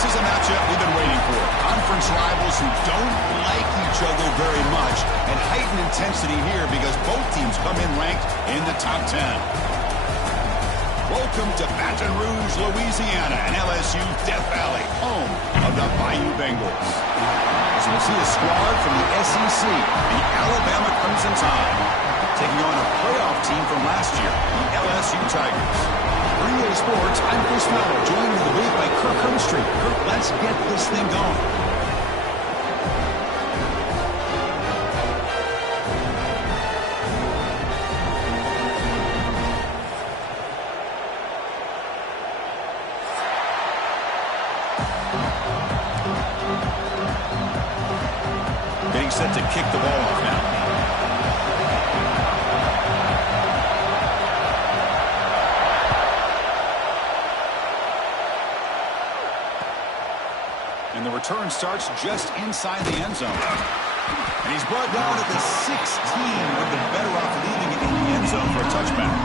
This is a matchup we've been waiting for. Conference rivals who don't like each other very much, and heightened intensity here because both teams come in ranked in the top 10. Welcome to Baton Rouge, Louisiana, and LSU Death Valley, home of the Bayou Bengals. As we'll see a squad from the SEC, the Alabama Crimson Tide, taking on a playoff team from last year, the LSU Tigers. For EA Sports, I'm Chris Mello, joined in the booth by Kirk Hermstreet. Kirk, let's get this thing going. Getting set to kick the ball off now. And the return starts just inside the end zone. And he's brought down at the 16. Would have been better off leaving it in the end zone for a touchback.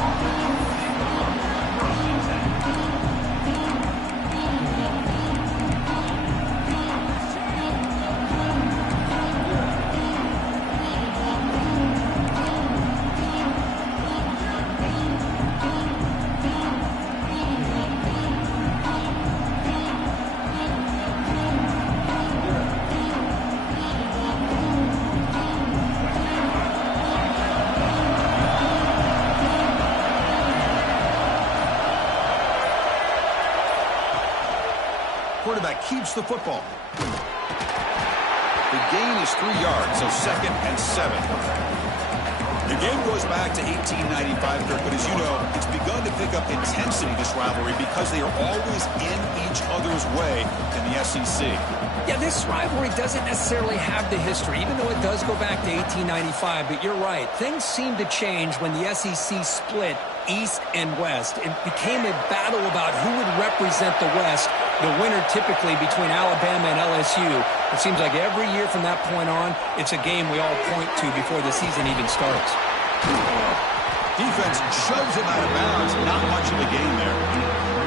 Quarterback keeps the football. The gain is 3 yards, so 2nd and 7. The game goes back to 1895, Kirk, but as you know, it's begun to pick up intensity, this rivalry, because they are always in each other's way in the SEC. Yeah, this rivalry doesn't necessarily have the history, even though it does go back to 1895, but you're right. Things seem to change when the SEC split East and West. It became a battle about who would represent the West, the winner typically between Alabama and LSU. It seems like every year from that point on, it's a game we all point to before the season even starts. Defense shoves him out of bounds. Not much of a gain there.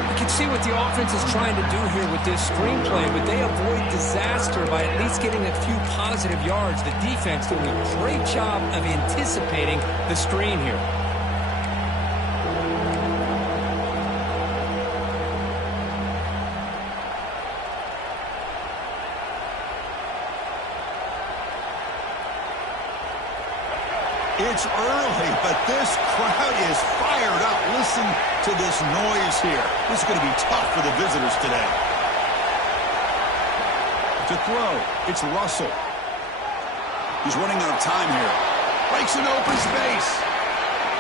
You can see what the offense is trying to do here with this screenplay, but they avoid disaster by at least getting a few positive yards. The defense doing a great job of anticipating the screen here. It's early, but this crowd is fired up. Listen to this noise here. This is going to be tough for the visitors today. To throw, it's Russell. He's running out of time here. Breaks an open space.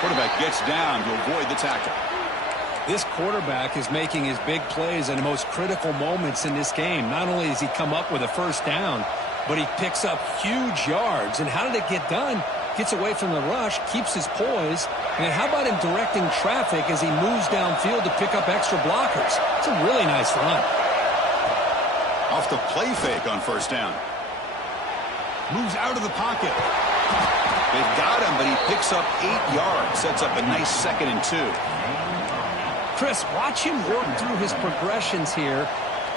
Quarterback gets down to avoid the tackle. This quarterback is making his big plays in the most critical moments in this game. Not only does he come up with a first down, but he picks up huge yards. And how did it get done? Gets away from the rush, keeps his poise, and then how about him directing traffic as he moves downfield to pick up extra blockers? It's a really nice run. Off the play fake on first down. Moves out of the pocket. They've got him, but he picks up 8 yards. Sets up a nice 2nd and 2. Chris, watch him work through his progressions here.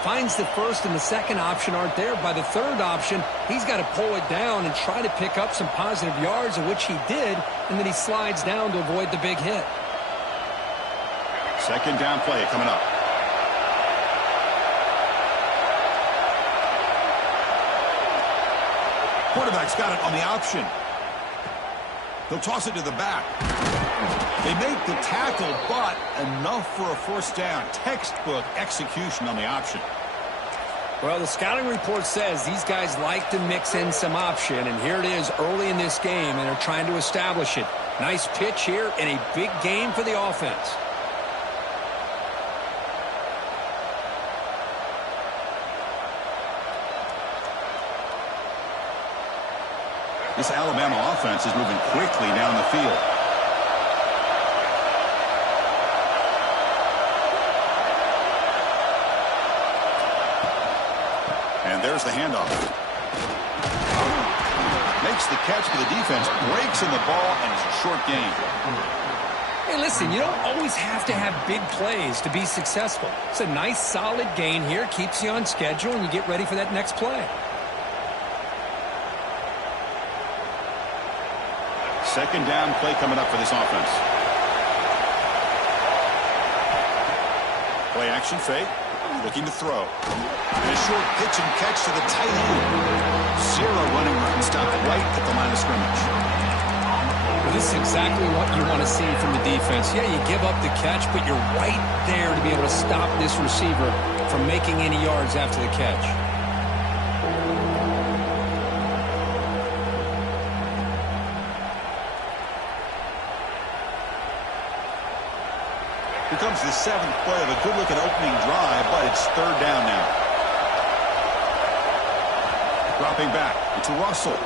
Finds the first and the second option aren't there. By the third option, he's got to pull it down and try to pick up some positive yards, of which he did, and then he slides down to avoid the big hit. 2nd down play coming up. Quarterback's got it on the option. He'll toss it to the back. They make the tackle, but enough for a first down. Textbook execution on the option. Well, the scouting report says these guys like to mix in some option, and here it is early in this game, and they're trying to establish it. Nice pitch here and a big game for the offense. This Alabama offense is moving quickly down the field. And there's the handoff. Makes the catch for the defense, breaks in the ball, and it's a short gain. Hey, listen, you don't always have to have big plays to be successful. It's a nice, solid gain here. Keeps you on schedule, and you get ready for that next play. Second down play coming up for this offense. Play action fake. Looking to throw. And a short pitch and catch to the tight end. 0 running room stopped right at the line of scrimmage. Well, this is exactly what you want to see from the defense. Yeah, you give up the catch, but you're right there to be able to stop this receiver from making any yards after the catch. Here comes the 7th play of a good-looking opening drive, but it's 3rd down now. Dropping back to Russell.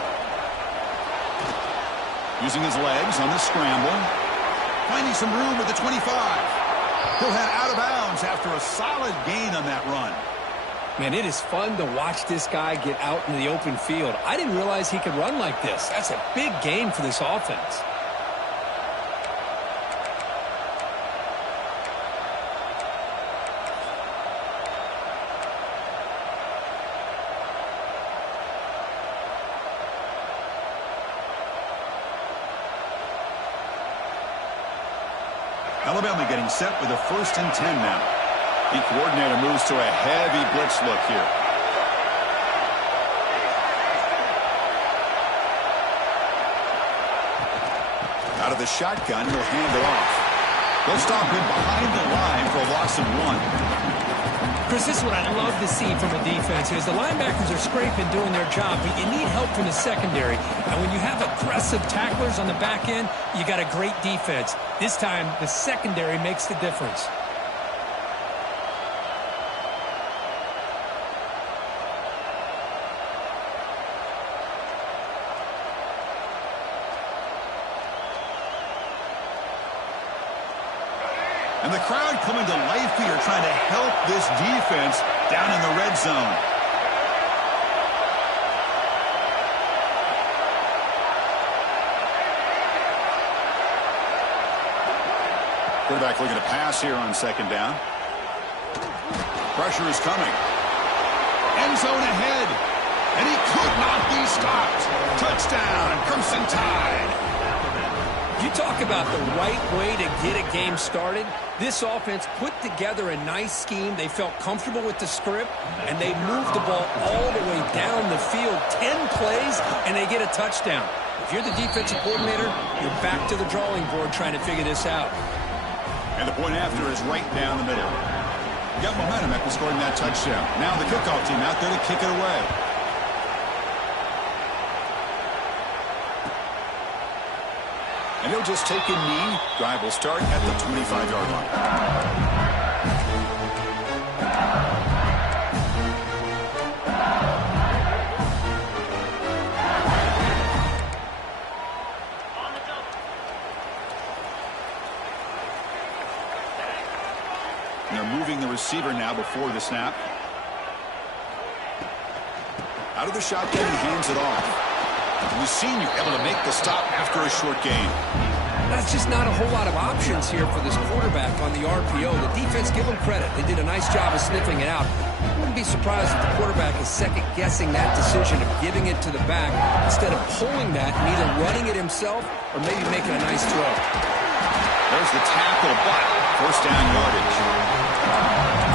Using his legs on the scramble. Finding some room at the 25. He'll head out of bounds after a solid gain on that run. Man, it is fun to watch this guy get out in the open field. I didn't realize he could run like this. That's a big gain for this offense. Alabama getting set with a 1st and 10 now. The coordinator moves to a heavy blitz look here. Out of the shotgun, he'll hand it off. They'll stop him behind the line for a loss of 1. Chris, this is what I love to see from a defense is the linebackers are scraping, doing their job, but you need help from the secondary. And when you have aggressive tacklers on the back end, you got a great defense. This time, the secondary makes the difference. And the crowd coming to life here, trying to help this defense down in the red zone. Quarterback looking to pass here on 2nd down. Pressure is coming. End zone ahead. And he could not be stopped. Touchdown, Crimson Tide. You talk about the right way to get a game started. This offense put together a nice scheme. They felt comfortable with the script, and they moved the ball all the way down the field. 10 plays, and they get a touchdown. If you're the defensive coordinator, you're back to the drawing board trying to figure this out. And the point after is right down the middle. Got momentum after scoring that touchdown. Now the kickoff team out there to kick it away. And he'll just take a knee. Drive will start at the 25-yard line. And they're moving the receiver now before the snap. Out of the shotgun, he hands it off. And the senior able to make the stop after a short gain. That's just not a whole lot of options here for this quarterback on the RPO. The defense, give them credit. They did a nice job of sniffing it out. I wouldn't be surprised if the quarterback is second-guessing that decision of giving it to the back instead of pulling that and either running it himself or maybe making a nice throw. There's the tackle, but 1st down yardage.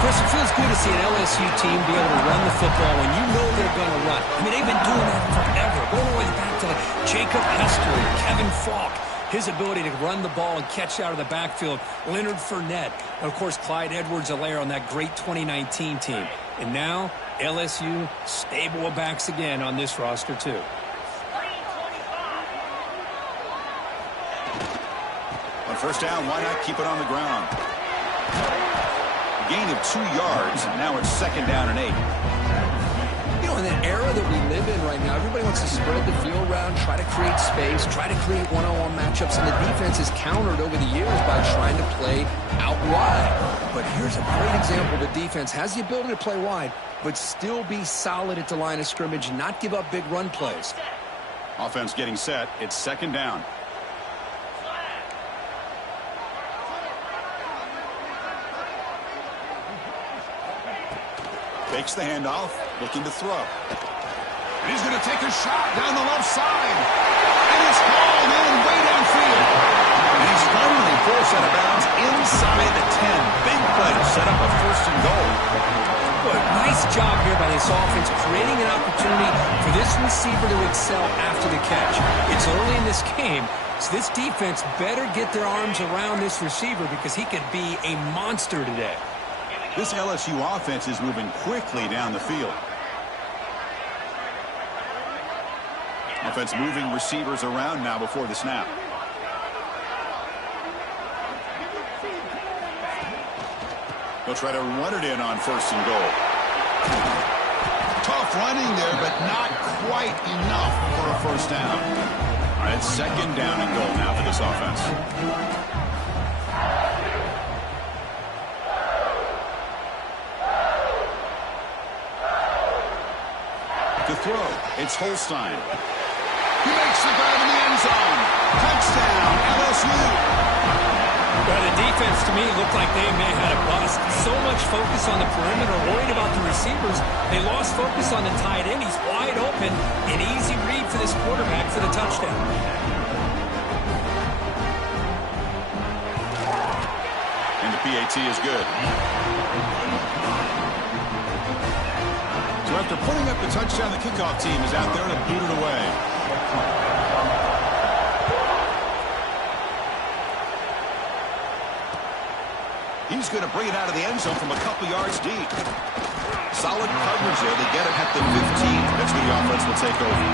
Chris, it feels good to see an LSU team be able to run the football when you know they're going to run. I mean, they've been doing that forever. Going all the way back to like Jacob Hester and Kevin Falk. His ability to run the ball and catch out of the backfield. Leonard Fournette. And, of course, Clyde Edwards-Helaire on that great 2019 team. And now, LSU stable of backs again on this roster, too. On 1st down, why not keep it on the ground? Gain of 2 yards. Now it's 2nd down and 8. You know, in the era that we live in right now, everybody wants to spread the field around, try to create space, try to create one-on-one matchups, and the defense is countered over the years by trying to play out wide. But here's a great example. The defense has the ability to play wide, but still be solid at the line of scrimmage and not give up big run plays. Offense getting set. It's 2nd down. Fakes the handoff, looking to throw. And he's going to take a shot down the left side. And it's hauled in way downfield. And he's finally forced out of bounds inside the 10. Big play to set up a first and goal. But nice job here by this offense, creating an opportunity for this receiver to excel after the catch. It's early in this game, so this defense better get their arms around this receiver because he could be a monster today. This LSU offense is moving quickly down the field. Offense moving receivers around now before the snap. They'll try to run it in on first and goal. Tough running there, but not quite enough for a first down. All right, second down and goal now for this offense. To throw, it's Holstein. He makes the grab in the end zone. Touchdown, LSU. Well, the defense, to me, looked like they may have had a bust. So much focus on the perimeter, worried about the receivers. They lost focus on the tight end. He's wide open. An easy read for this quarterback for the touchdown. And the PAT is good. So after putting up the touchdown, the kickoff team is out there to boot it away. He's going to bring it out of the end zone from a couple yards deep. Solid coverage there. They get it at the 15. That's where the offense will take over.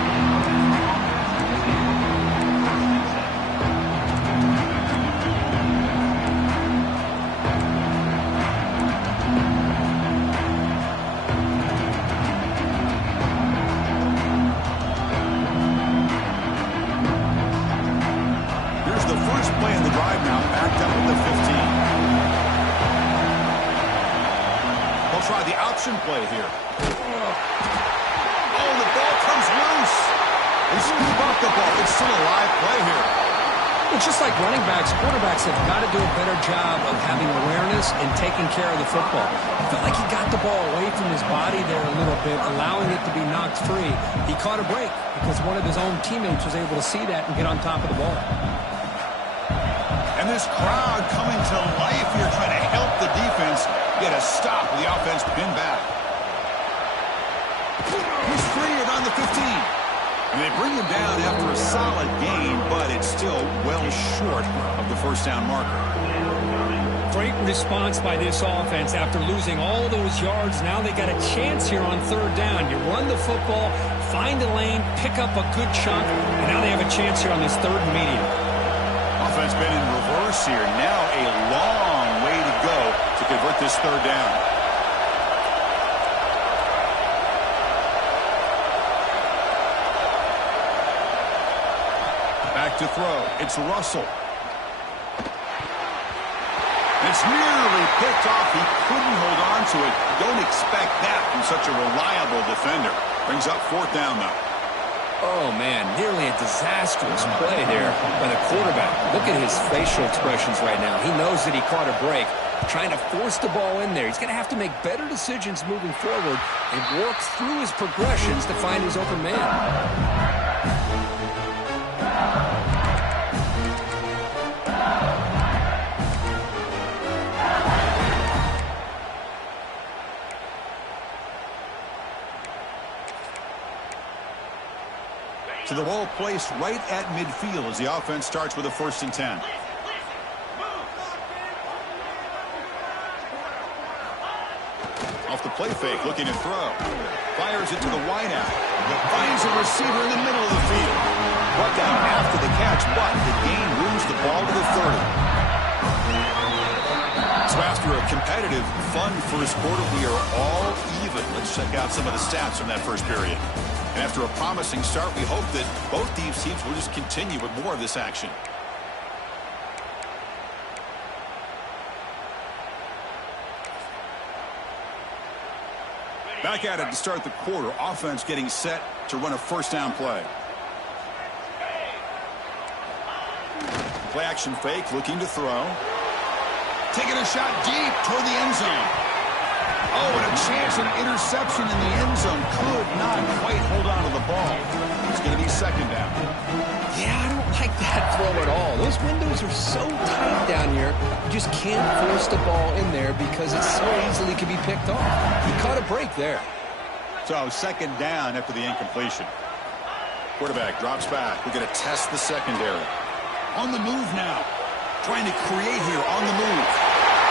Here's the first play of the drive now, backed up at the 15. Try the option play here. Oh, the ball comes loose. They scoop up the ball. It's still a live play here. Well, just like running backs, quarterbacks have got to do a better job of having awareness and taking care of the football. I felt like he got the ball away from his body there a little bit, allowing it to be knocked free. He caught a break because one of his own teammates was able to see that and get on top of the ball. And this crowd coming to life here, trying to help the defense get a stop with the offense pinned back. He's free around the 15. And they bring him down after a solid gain, but it's still well short of the first down marker. Great response by this offense after losing all those yards. Now they got a chance here on third down. You run the football, find a lane, pick up a good chunk, and now they have a chance here on this third and medium. Offense been in reverse here. Now a long way to go to convert this third down. Back to throw. It's Russell. It's nearly picked off. He couldn't hold on to it. Don't expect that from such a reliable defender. Brings up fourth down, though. Oh, man, nearly a disastrous play there by the quarterback. Look at his facial expressions right now. He knows that he caught a break, trying to force the ball in there. He's going to have to make better decisions moving forward and work through his progressions to find his open man. To the ball placed right at midfield as the offense starts with a 1st and 10. Off the play fake, looking to throw. Fires it to the wideout. Finds a receiver in the middle of the field. Brought down after the catch, but the gain moves the ball to the 30. So after a competitive, fun first quarter, we are all even. Let's check out some of the stats from that first period. And after a promising start, we hope that both these teams will just continue with more of this action. Back at it to start the quarter. Offense getting set to run a first down play. Play action fake, looking to throw. Taking a shot deep toward the end zone. Oh, and a chance, an interception in the end zone. Could not quite hold on to the ball. It's going to be second down. Yeah, I don't like that throw at all. Those windows are so tight down here. You just can't force the ball in there because it so easily can be picked off. He caught a break there. So second down after the incompletion. Quarterback drops back. We're going to test the secondary. On the move now. Trying to create here on the move.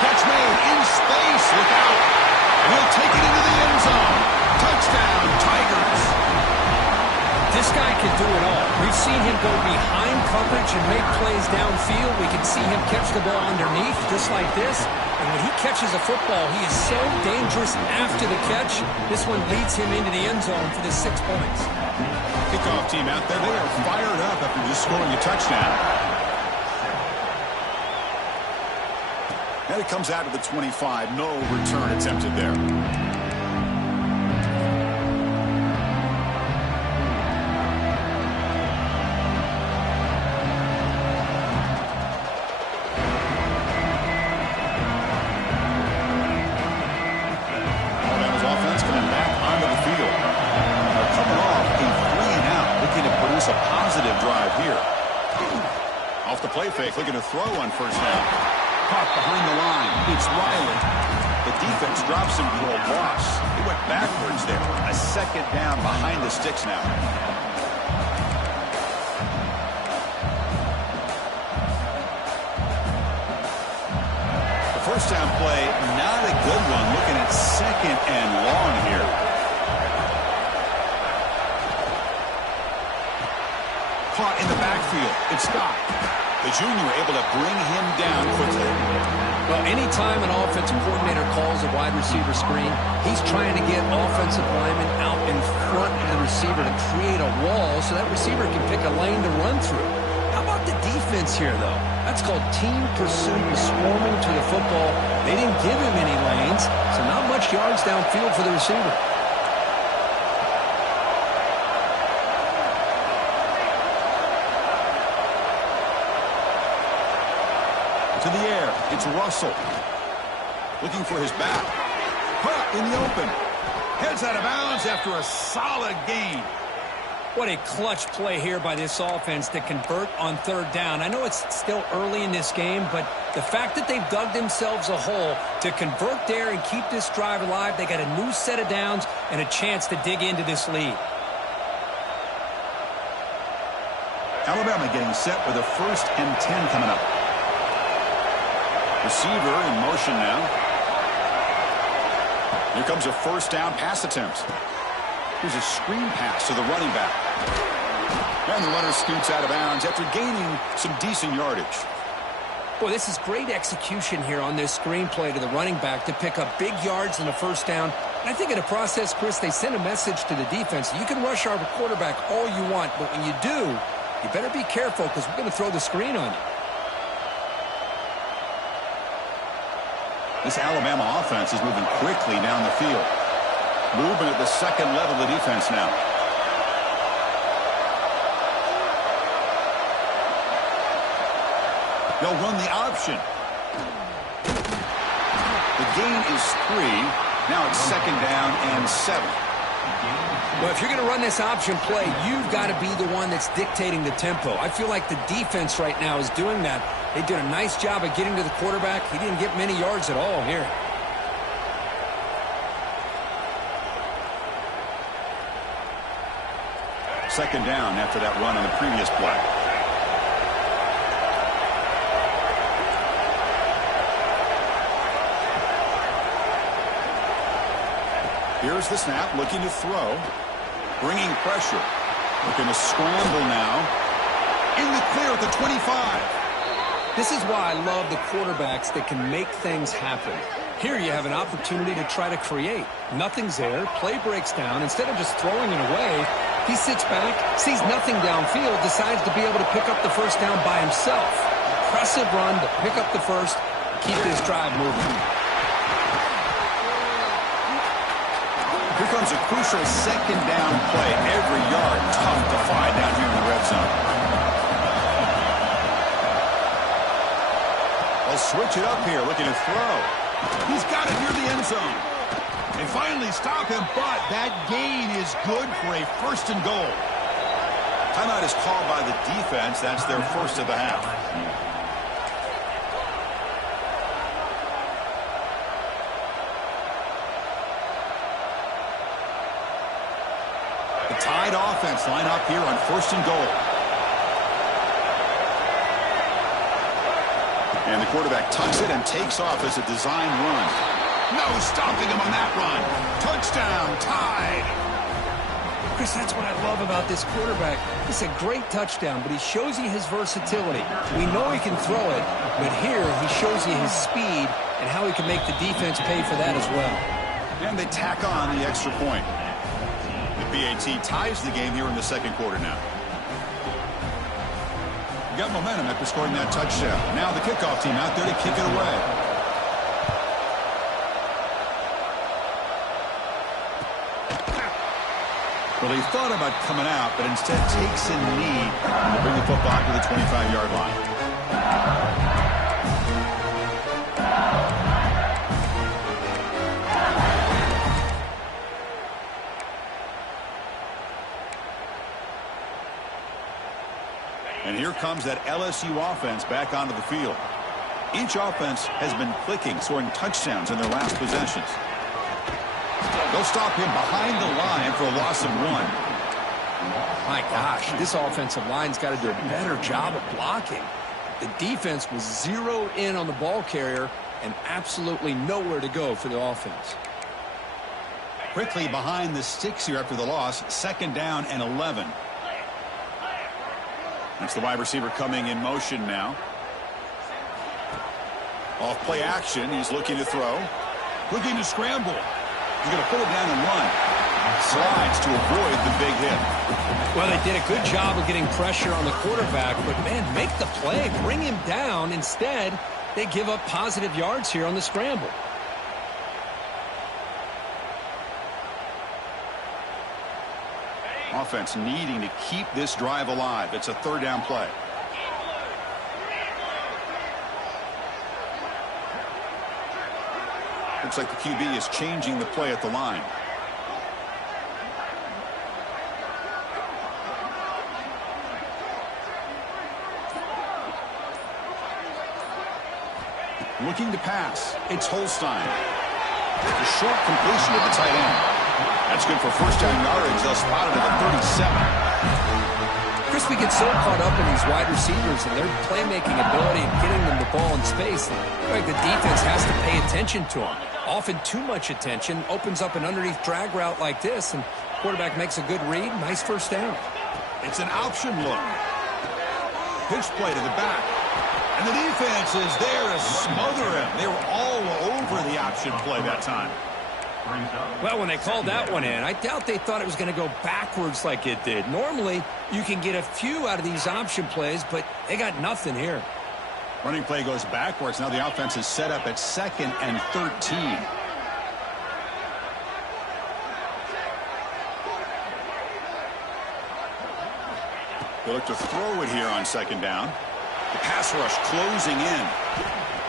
Catch made in space. Look out. And he'll take it into the end zone. Touchdown, Tigers. This guy can do it all. We've seen him go behind coverage and make plays downfield. We can see him catch the ball underneath just like this. And when he catches a football, he is so dangerous after the catch. This one leads him into the end zone for the 6 points. Kickoff team out there, they are fired up after just scoring a touchdown. And it comes out of the 25. No return attempted there. Alabama's offense coming back onto the field. They're coming off a 3-and-out, looking to produce a positive drive here. Off the play fake, looking to throw on first down. Caught behind the line. It's Riley. The defense drops him for a loss. He went backwards there. A second down behind the sticks now. The first down play, not a good one. Looking at second and long here. Caught in the backfield. It's Scott. The junior able to bring him down quickly. Well, anytime an offensive coordinator calls a wide receiver screen, he's trying to get offensive linemen out in front of the receiver to create a wall so that receiver can pick a lane to run through. How about the defense here, though? That's called team pursuit and swarming to the football. They didn't give him any lanes, so not much yards downfield for the receiver. To the air, it's Russell. Looking for his back. Huh, in the open. Heads out of bounds after a solid gain. What a clutch play here by this offense to convert on third down. I know it's still early in this game, but the fact that they've dug themselves a hole to convert there and keep this drive alive, they got a new set of downs and a chance to dig into this lead. Alabama getting set with a 1st and 10 coming up. Receiver in motion now. Here comes a first down pass attempt. Here's a screen pass to the running back. And the runner scoots out of bounds after gaining some decent yardage. Boy, this is great execution here on this screen play to the running back to pick up big yards in the first down. And I think in the process, Chris, they send a message to the defense. You can rush our quarterback all you want, but when you do, you better be careful because we're going to throw the screen on you. This Alabama offense is moving quickly down the field. Moving at the second level of the defense now. They'll run the option. The gain is 3. Now it's second down and 7. Well, if you're going to run this option play, you've got to be the one that's dictating the tempo. I feel like the defense right now is doing that. They did a nice job of getting to the quarterback. He didn't get many yards at all here. Second down after that run on the previous play. Here's the snap, looking to throw. Bringing pressure. Looking to scramble now. In the clear at the 25. This is why I love the quarterbacks that can make things happen. Here you have an opportunity to try to create. Nothing's there. Play breaks down. Instead of just throwing it away, he sits back, sees nothing downfield, decides to be able to pick up the first down by himself. Impressive run to pick up the first, keep this drive moving. Here comes a crucial second down play. Every yard tough to find down here in the red zone. They'll switch it up here, looking to throw. He's got it near the end zone. They finally stop him, but that gain is good for a 1st and goal. Timeout is called by the defense. That's their first of the half. The Tide offense line up here on 1st and goal. And the quarterback tucks it and takes off as a design run. No stopping him on that run. Touchdown, Tide. Chris, that's what I love about this quarterback. It's a great touchdown, but he shows you his versatility. We know he can throw it, but here he shows you his speed and how he can make the defense pay for that as well. And they tack on the extra point. The PAT ties the game here in the 2nd quarter now. Got momentum after scoring that touchdown. Now the kickoff team out there to kick it away. Well, he thought about coming out, but instead takes a knee to bring the football to the 25-yard line. And here comes that LSU offense back onto the field. Each offense has been clicking, scoring touchdowns in their last possessions. They'll stop him behind the line for a loss of 1. My gosh, this offensive line's got to do a better job of blocking. The defense was zeroed in on the ball carrier and absolutely nowhere to go for the offense. Quickly behind the sticks here after the loss, 2nd down and 11. That's the wide receiver coming in motion now. Off play action, he's looking to throw. Looking to scramble. He's going to put it down and run. Slides to avoid the big hit. Well, they did a good job of getting pressure on the quarterback, but, man, make the play. Bring him down. Instead, they give up positive yards here on the scramble. Offense needing to keep this drive alive. It's a 3rd down play. Looks like the QB is changing the play at the line. Looking to pass. It's Holstein. A short completion to the tight end. That's good for 1st down yardage. They'll spot it at the 37. Chris, we get so caught up in these wide receivers and their playmaking ability and getting them the ball in space. Like the defense has to pay attention to them. Often too much attention opens up an underneath drag route like this, and quarterback makes a good read. Nice 1st down. It's an option look. Pitch play to the back. And the defense is there to smother him. They were all over the option play that time. Well, when they called that one in, I doubt they thought it was going to go backwards like it did. Normally, you can get a few out of these option plays, but they got nothing here. Running play goes backwards. Now the offense is set up at 2nd and 13. They look to throw it here on 2nd down. The pass rush closing in.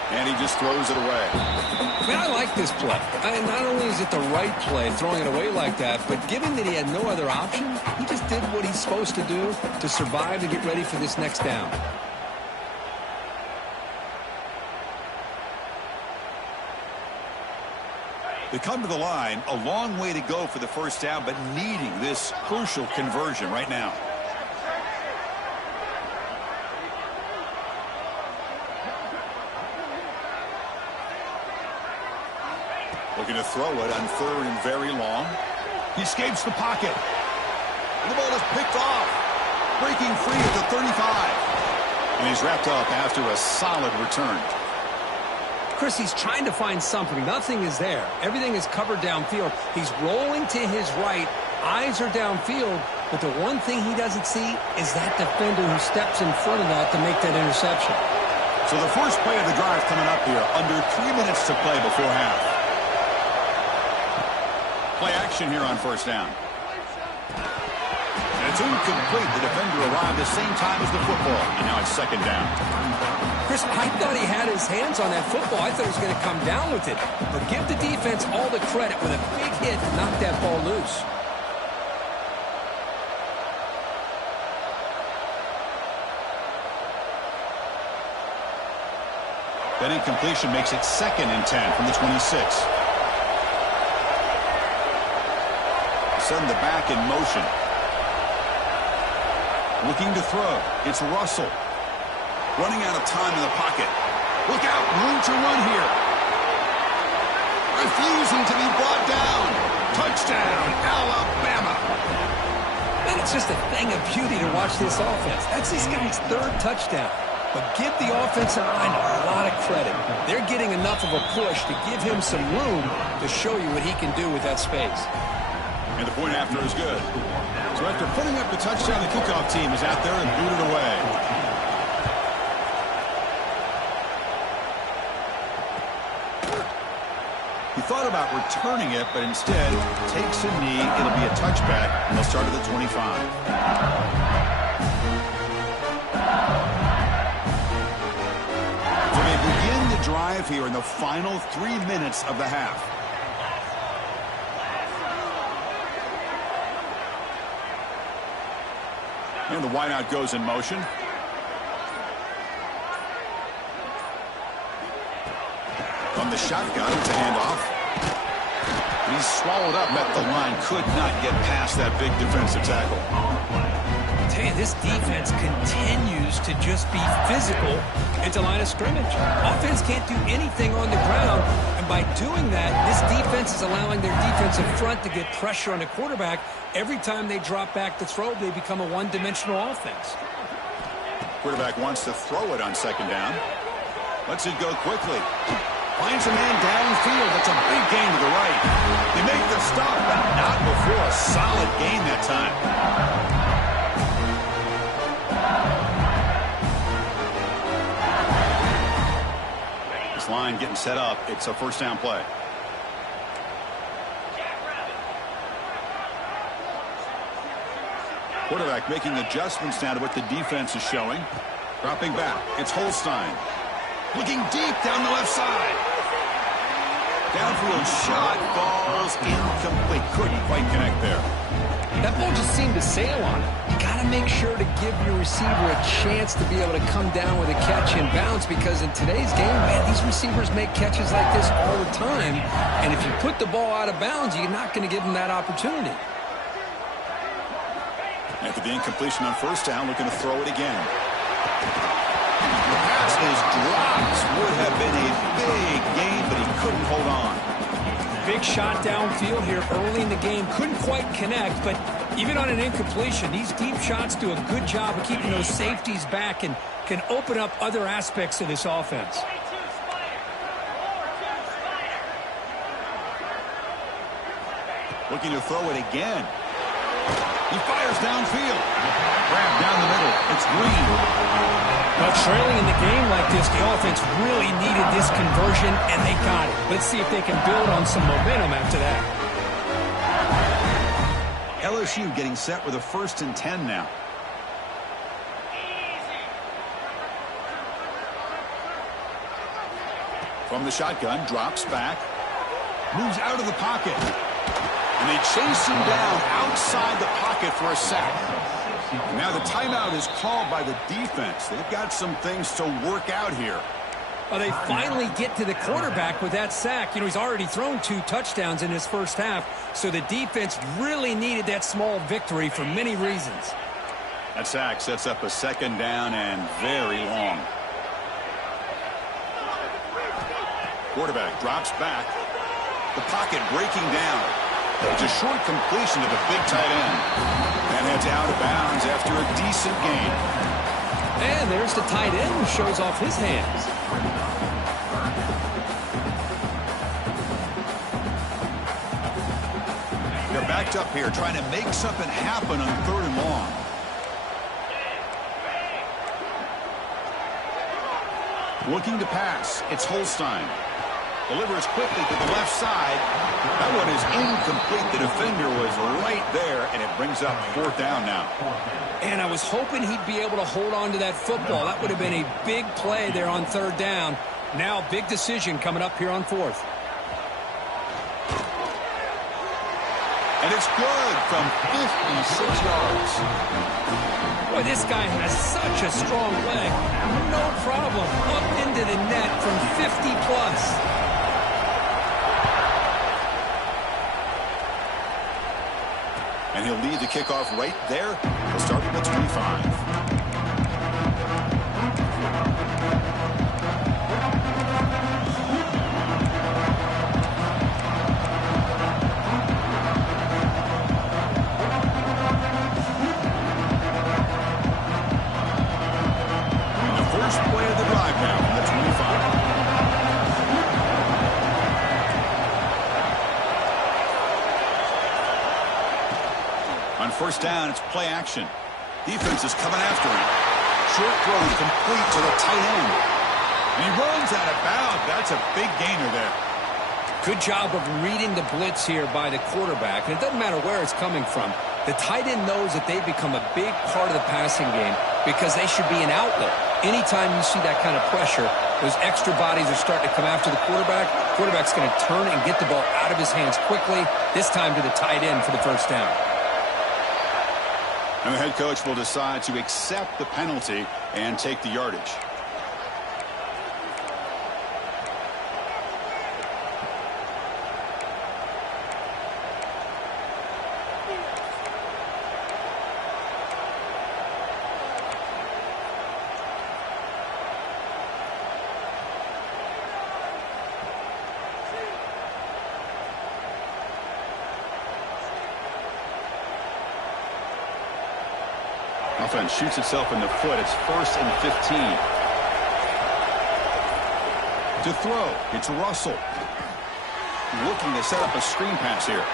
And he just throws it away. I mean, I like this play. Not only is it the right play, throwing it away like that, but given that he had no other option, he just did what he's supposed to do to survive and get ready for this next down. They come to the line, a long way to go for the 1st down, but needing this crucial conversion right now. Looking to throw it on 3rd and very long. He escapes the pocket. And the ball is picked off. Breaking free at the 35. And he's wrapped up after a solid return. Chris, he's trying to find something. Nothing is there. Everything is covered downfield. He's rolling to his right. Eyes are downfield. But the one thing he doesn't see is that defender who steps in front of that to make that interception. So the first play of the drive coming up here. Under 3 minutes to play before half. Play action here on 1st down. And it's incomplete. The defender arrived the same time as the football. And now it's 2nd down. Chris, I thought he had his hands on that football. I thought he was going to come down with it. But give the defense all the credit with a big hit to knock that ball loose. That incompletion makes it 2nd and 10 from the 26. Send the back in motion. Looking to throw. It's Russell. Running out of time in the pocket. Look out, room to run here. Refusing to be brought down. Touchdown, Alabama. Man, it's just a thing of beauty to watch this offense. That's this guy's 3rd touchdown. But give the offensive line a lot of credit. They're getting enough of a push to give him some room to show you what he can do with that space. And the point after is good. So after putting up the touchdown, the kickoff team is out there and booted away. He thought about returning it, but instead takes a knee. It'll be a touchback, and they'll start at the 25. Drive here in the final 3 minutes of the half. And the wideout goes in motion. From the shotgun, it's a handoff. He's swallowed up at the line. Could not get past that big defensive tackle. I tell you, this defense continues to just be physical into line of scrimmage. Offense can't do anything on the ground, and by doing that, this defense is allowing their defensive front to get pressure on the quarterback. Every time they drop back to throw, they become a one-dimensional offense. Quarterback wants to throw it on 2nd down. Lets it go quickly. Finds a man downfield. That's a big gain to the right. They make the stop, but not before a solid gain that time. Line getting set up. It's a 1st down play. Quarterback making adjustments now to what the defense is showing. Dropping back. It's Holstein. Looking deep down the left side. Downfield shot. Falls incomplete. Couldn't quite connect there. That ball just seemed to sail on it. You got to make sure to give your receiver a chance to be able to come down with a catch and bounce, because in today's game, man, these receivers make catches like this all the time. And if you put the ball out of bounds, you're not going to give them that opportunity. After the incompletion on 1st down, looking to throw it again. The pass is dropped. Would have been a big gain, but he couldn't hold on. Big shot downfield here early in the game. Couldn't quite connect, but even on an incompletion, these deep shots do a good job of keeping those safeties back and can open up other aspects of this offense. Looking to throw it again. He fires downfield. Grab down the middle. It's Green. But trailing in the game like this, the offense really needed this conversion, and they got it. Let's see if they can build on some momentum after that. LSU getting set with a 1st and 10 now. From the shotgun, drops back. Moves out of the pocket. And they chase him down outside the pocket for a sack. Now the timeout is called by the defense. They've got some things to work out here. Well, they finally get to the quarterback with that sack. You know, he's already thrown 2 touchdowns in his 1st half, so the defense really needed that small victory for many reasons. That sack sets up a 2nd down and very long. Quarterback drops back. The pocket breaking down. It's a short completion to the big tight end. And heads out of bounds after a decent gain. And there's the tight end who shows off his hands. They're backed up here trying to make something happen on 3rd and long. Looking to pass. It's Holstein. Delivers quickly to the left side. That one is incomplete. The defender was right there, and it brings up 4th down now. And I was hoping he'd be able to hold on to that football. That would have been a big play there on 3rd down. Now, big decision coming up here on 4th. And it's good from 56 yards. Boy, this guy has such a strong leg. No problem. Up into the net from 50 plus. And he'll lead the kickoff right there. He'll start at the 25. On 1st down, it's play action. Defense is coming after him. Short throw complete to the tight end. And he runs out of bounds. That's a big gainer there. Good job of reading the blitz here by the quarterback. And it doesn't matter where it's coming from. The tight end knows that they've become a big part of the passing game because they should be an outlet. Anytime you see that kind of pressure, those extra bodies are starting to come after the quarterback. Quarterback's going to turn and get the ball out of his hands quickly, this time to the tight end for the 1st down. And the head coach will decide to accept the penalty and take the yardage. Offense shoots itself in the foot. It's 1st and 15. To throw, it's Russell. Looking to set up a screen pass here.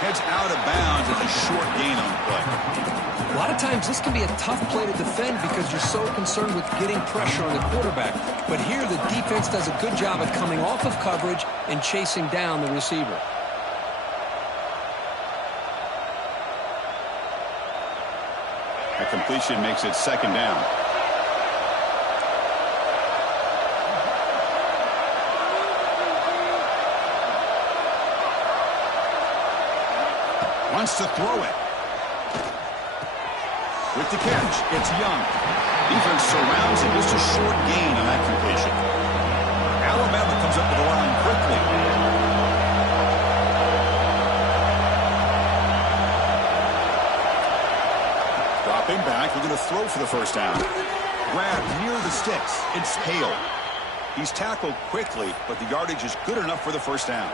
Heads out of bounds. It's a short gain on the play. A lot of times this can be a tough play to defend because you're so concerned with getting pressure on the quarterback. But here the defense does a good job of coming off of coverage and chasing down the receiver. That completion makes it 2nd down. Wants to throw it. With the catch, it's Young. Defense surrounds him. Just a short gain on that completion. Alabama comes up to the line quickly. Dropping back, we're going to throw for the 1st down. Grab near the sticks. It's Hale. He's tackled quickly, but the yardage is good enough for the 1st down.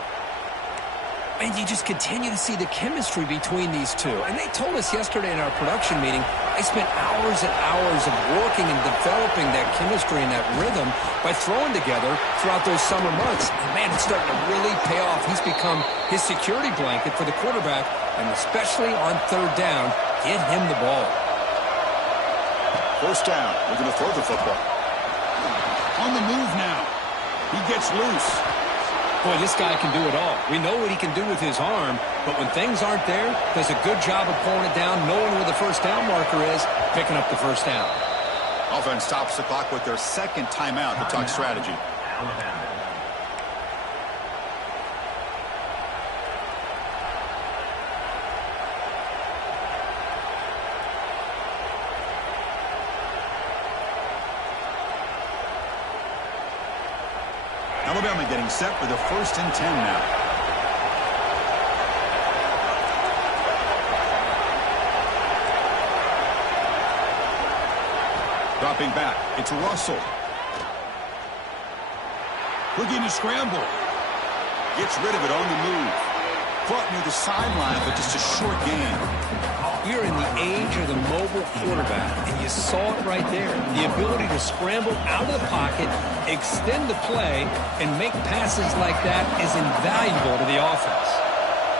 And you just continue to see the chemistry between these two. And they told us yesterday in our production meeting, they spent hours and hours of working and developing that chemistry and that rhythm by throwing together throughout those summer months. And man, it's starting to really pay off. He's become his security blanket for the quarterback, and especially on 3rd down, get him the ball. 1st down. We're going to throw the football. On the move now. He gets loose. Boy, this guy can do it all. We know what he can do with his arm, but when things aren't there, does a good job of pulling it down, knowing where the 1st down marker is, picking up the 1st down. Offense stops the clock with their 2nd timeout to talk strategy. Alabama getting set for the 1st and 10 now. Dropping back, it's Russell. Looking to scramble. Gets rid of it on the move. Caught near the sideline, but just a short gain. We're in the age of the mobile quarterback, and you saw it right there. The ability to scramble out of the pocket, extend the play, and make passes like that is invaluable to the offense.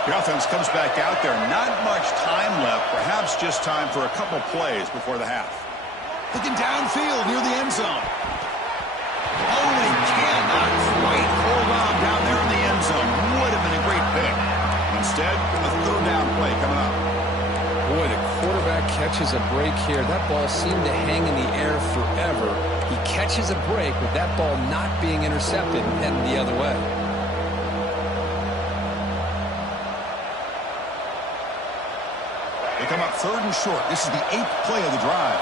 The offense comes back out there. Not much time left. Perhaps just time for a couple plays before the half. Looking downfield near the end zone. Oh, he cannot quite hold on down catches a break here. That ball seemed to hang in the air forever. He catches a break with that ball not being intercepted and heading the other way. They come up 3rd and short. This is the 8th play of the drive.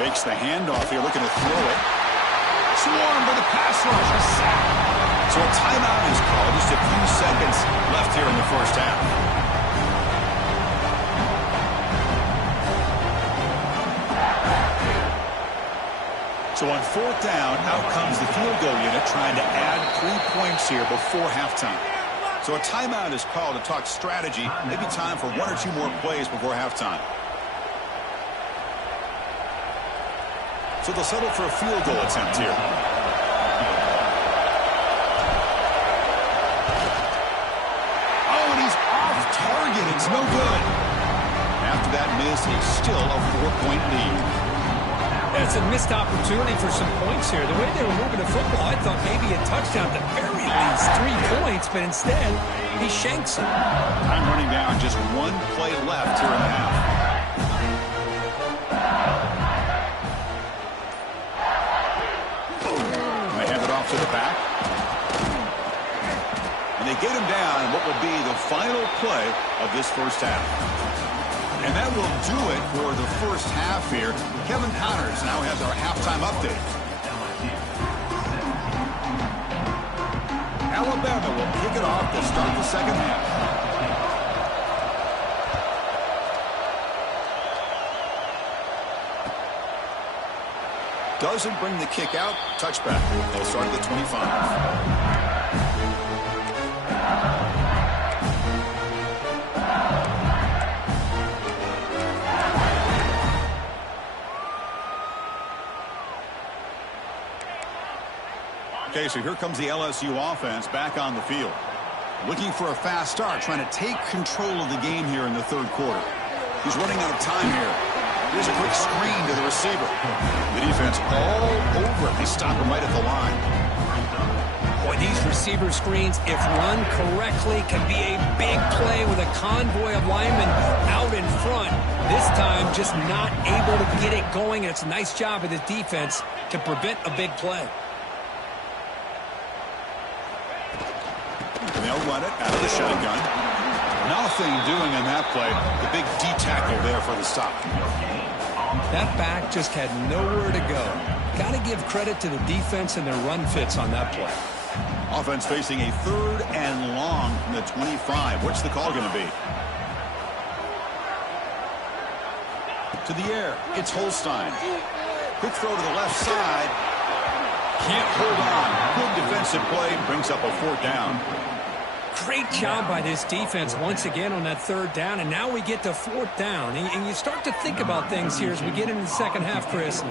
Fakes the handoff here, looking to throw it. Swarmed by the pass rush. A sack. So a timeout is called. Just a few seconds left here in the first half. So on 4th down, out comes the field goal unit trying to add 3 points here before halftime. So a timeout is called to talk strategy. Maybe time for 1 or 2 more plays before halftime. So they'll settle for a field goal attempt here. Oh, and he's off target. It's no good. After that miss, it's still a 4-point lead. It's a missed opportunity for some points here. The way they were moving the football, I thought maybe a touchdown at the very least, 3 points, but instead, he shanks it. Time running down, just 1 play left here in the half. They hand it off to the back. And they get him down in what will be the final play of this first half. And that will do it for the first half here. Kevin Connors now has our halftime update. Alabama will kick it off to start the second half. Doesn't bring the kick out. Touchback. They'll start at the 25. Okay, so here comes the LSU offense back on the field. Looking for a fast start, trying to take control of the game here in the 3rd quarter. He's running out of time here. Here's a quick screen to the receiver. The defense all over it. They stop him right at the line. Boy, these receiver screens, if run correctly, can be a big play with a convoy of linemen out in front. This time, just not able to get it going. And it's a nice job of the defense to prevent a big play. And they'll run it out of the shotgun. Nothing doing on that play. The big D tackle there for the stop. That back just had nowhere to go. Got to give credit to the defense and their run fits on that play. Offense facing a 3rd and long from the 25. What's the call going to be? To the air. It's Holstein. Quick throw to the left side. Can't hold on. Good defensive play. Brings up a 4th down. Great job by this defense once again on that 3rd down, and now we get to 4th down. And you start to think about things here as we get into the second half, Chris.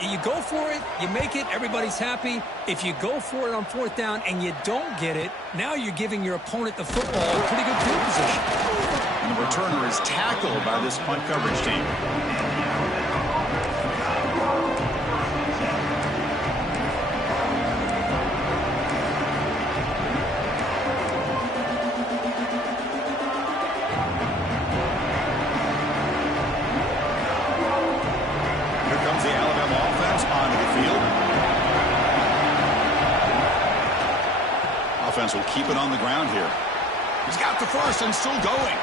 You go for it, you make it, everybody's happy. If you go for it on 4th down and you don't get it, now you're giving your opponent the football in pretty good field position. And the returner is tackled by this punt coverage team. Will keep it on the ground here. He's got the first and still going.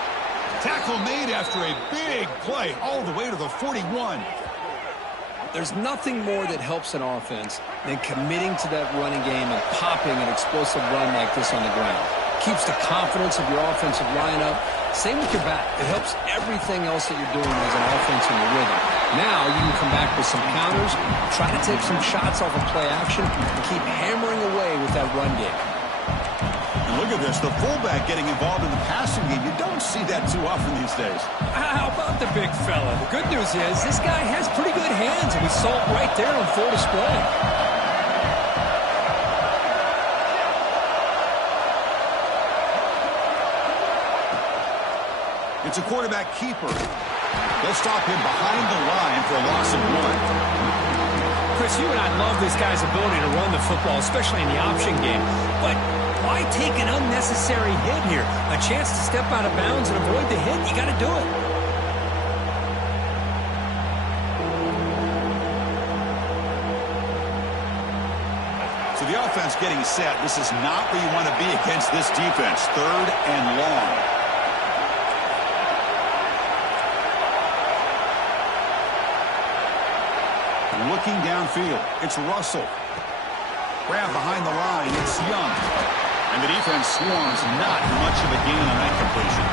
Tackle made after a big play all the way to the 41. There's nothing more that helps an offense than committing to that running game and popping an explosive run like this on the ground. Keeps the confidence of your offensive lineup. Same with your back. It helps everything else that you're doing as an offense in the rhythm. Now you can come back with some counters, try to take some shots off of play action, and keep hammering away with that run game. And look at this, the fullback getting involved in the passing game. You don't see that too often these days. How about the big fella? The good news is this guy has pretty good hands, and we saw it right there on full display. It's a quarterback keeper. They'll stop him behind the line for a loss of 1. Chris, you and I love this guy's ability to run the football, especially in the option game. But Why take an unnecessary hit here? A chance to step out of bounds and avoid the hit, you got to do it. So the offense getting set. This is not where you want to be against this defense. 3rd and long. Looking downfield, it's Russell. Grab behind the line, it's Young. And the defense swarms, not much of a gain on that completion.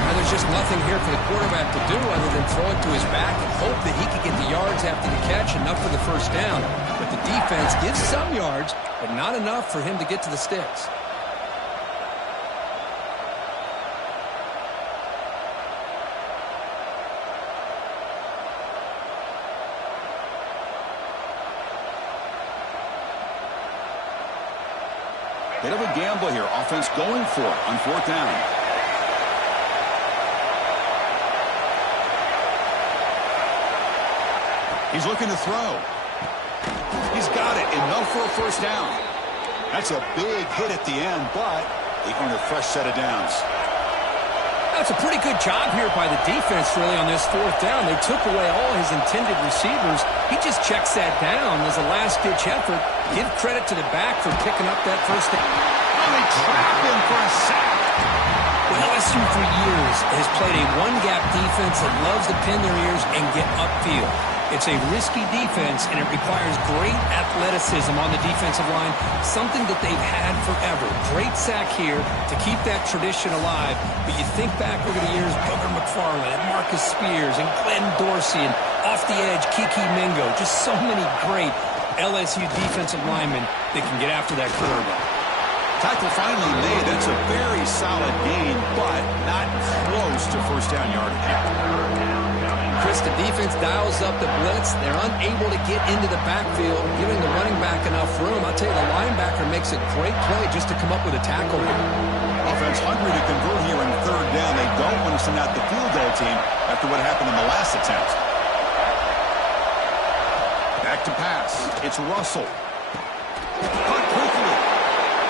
Now, there's just nothing here for the quarterback to do other than throw it to his back and hope that he can get the yards after the catch, enough for the first down. But the defense gives some yards, but not enough for him to get to the sticks. Bit of a gamble here. Offense going for it on 4th down. He's looking to throw. He's got it. Enough for a first down. That's a big hit at the end, but they earn a fresh set of downs. That's a pretty good job here by the defense, really, on this 4th down. They took away all his intended receivers. He just checks that down as a last-ditch effort. Give credit to the back for picking up that first down. Oh, they trap him for a sack. Well, LSU for years has played a one-gap defense that loves to pin their ears and get upfield. It's a risky defense, and it requires great athleticism on the defensive line, something that they've had forever. Great sack here to keep that tradition alive. But you think back over the years, Booger McFarland and Marcus Spears and Glenn Dorsey and off the edge, Kiki Mingo. Just so many great LSU defensive linemen that can get after that quarterback. Tackle finally made. That's a very solid gain, but not close to first down yardage. Chris, the defense dials up the blitz. They're unable to get into the backfield, giving the running back enough room. I'll tell you, the linebacker makes a great play just to come up with a tackle here. Offense hungry to convert here in 3rd down. They don't want to send out the field goal team after what happened in the last attempt. Back to pass. It's Russell. Cut quickly.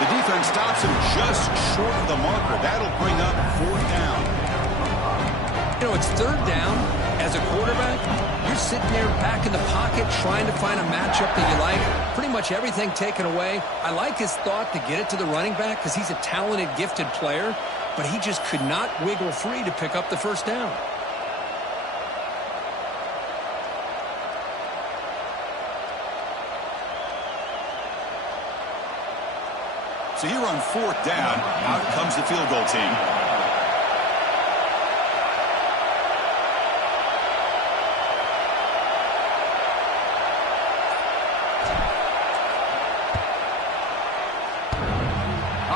The defense stops him just short of the marker. That'll bring up 4th down. You know, it's 3rd down. As a quarterback, you're sitting there back in the pocket trying to find a matchup that you like. Pretty much everything taken away. I like his thought to get it to the running back because he's a talented, gifted player, but he just could not wiggle free to pick up the first down. So here on 4th down, out comes the field goal team.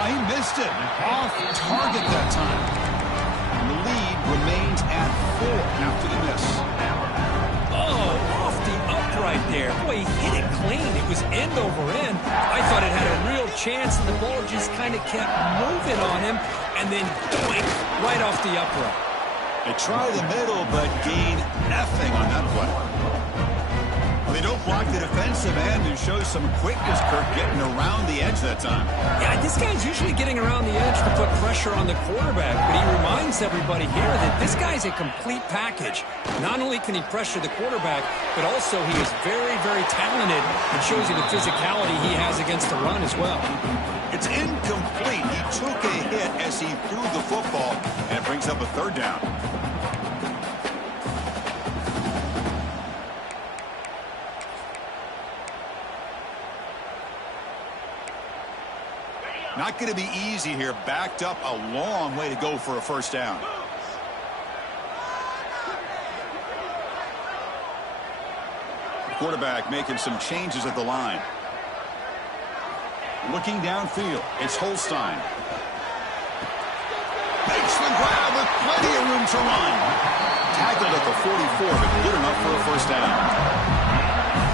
He missed it. Off target that time. And the lead remains at 4 after the miss. Oh, off the upright there. Boy, he hit it clean. It was end over end. I thought it had a real chance, and the ball just kind of kept moving on him, and then doink, right off the upright. They try the middle, but gain nothing on that play. They don't block the defensive end and show some quickness, Kirk, getting around the edge that time. Yeah, this guy's usually getting around the edge to put pressure on the quarterback, but he reminds everybody here that this guy's a complete package. Not only can he pressure the quarterback, but also he is very, very talented. It shows you the physicality he has against the run as well. It's incomplete. He took a hit as he threw the football, and it brings up a 3rd down. Not going to be easy here. Backed up a long way to go for a first down. The quarterback making some changes at the line. Looking downfield, it's Holstein. Makes the grab with plenty of room to run. Tackled at the 44, but good enough for a first down.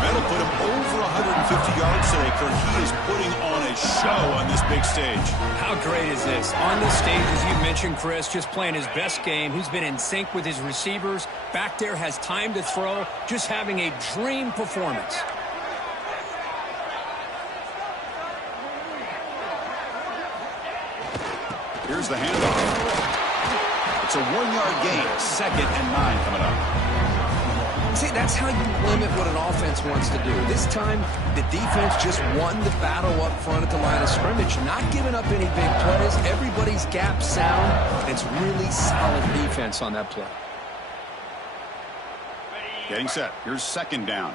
That'll put him over 150 yards today, Kirk. He is putting on a show on this big stage. How great is this? On this stage, as you mentioned, Chris, just playing his best game. He's been in sync with his receivers. Back there, has time to throw. Just having a dream performance. Here's the handoff. It's a 1-yard gain. 2nd and 9 coming up. See, that's how you limit what an offense wants to do. This time, the defense just won the battle up front at the line of scrimmage, not giving up any big plays. Everybody's gap sound. It's really solid defense on that play. Getting set. Here's 2nd down.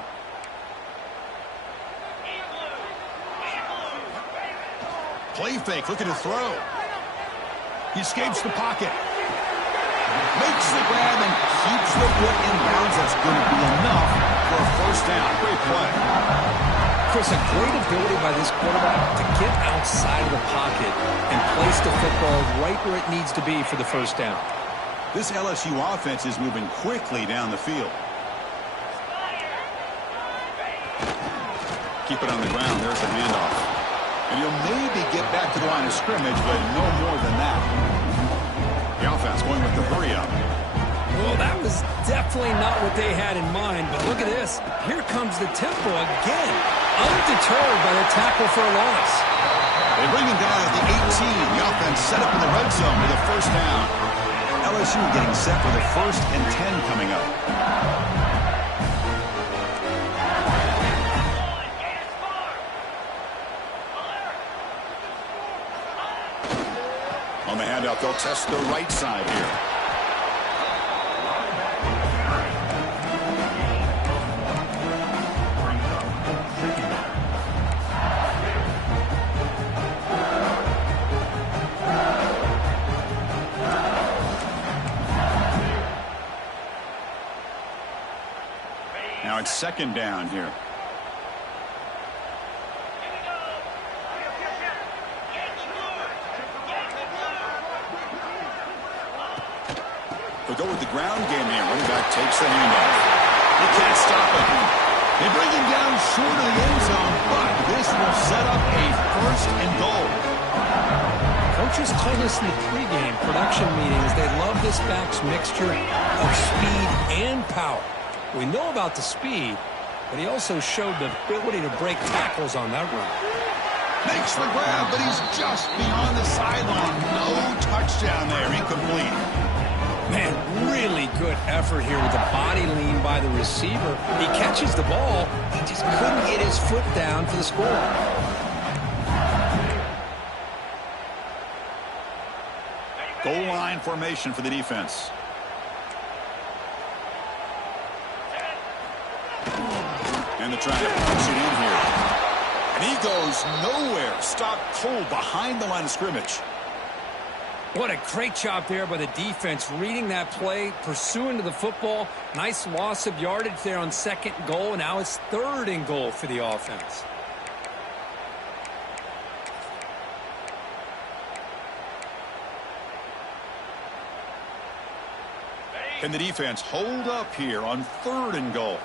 Play fake, looking to throw. He escapes the pocket. Makes the grab and keeps the foot in bounds. That's going to be enough for a 1st down. Great play. Chris, a great ability by this quarterback to get outside of the pocket and place the football right where it needs to be for the 1st down. This LSU offense is moving quickly down the field. Keep it on the ground. There's the handoff. And he'll maybe get back to the line of scrimmage, but no more than that. The offense going with the hurry-up. Well, that was definitely not what they had in mind, but look at this. Here comes the tempo again. Undeterred by the tackle for a loss. They bring him down at the 18. The offense set up in the red zone with a 1st down. LSU getting set for the 1st and 10 coming up. On the handout, they'll test the right side here. Now it's 2nd down here. They'll go with the ground game here. Running back takes the handoff. They can't stop it. They bring him down short of the end zone, but this will set up a 1st and goal. Coaches told us in the pregame production meetings they love this back's mixture of speed and power. We know about the speed, but he also showed the ability to break tackles on that run. Makes the grab, but he's just beyond the sideline. No touchdown there. Incomplete. Man, really good effort here with the body lean by the receiver. He catches the ball. He just couldn't get his foot down for the score. Goal line formation for the defense. And they're trying to punch it in here. And he goes nowhere. Stopped cold behind the line of scrimmage. What a great job there by the defense, reading that play, pursuing to the football. Nice loss of yardage there on 2nd goal, and now it's 3rd and goal for the offense. Can the defense hold up here on 3rd and goal?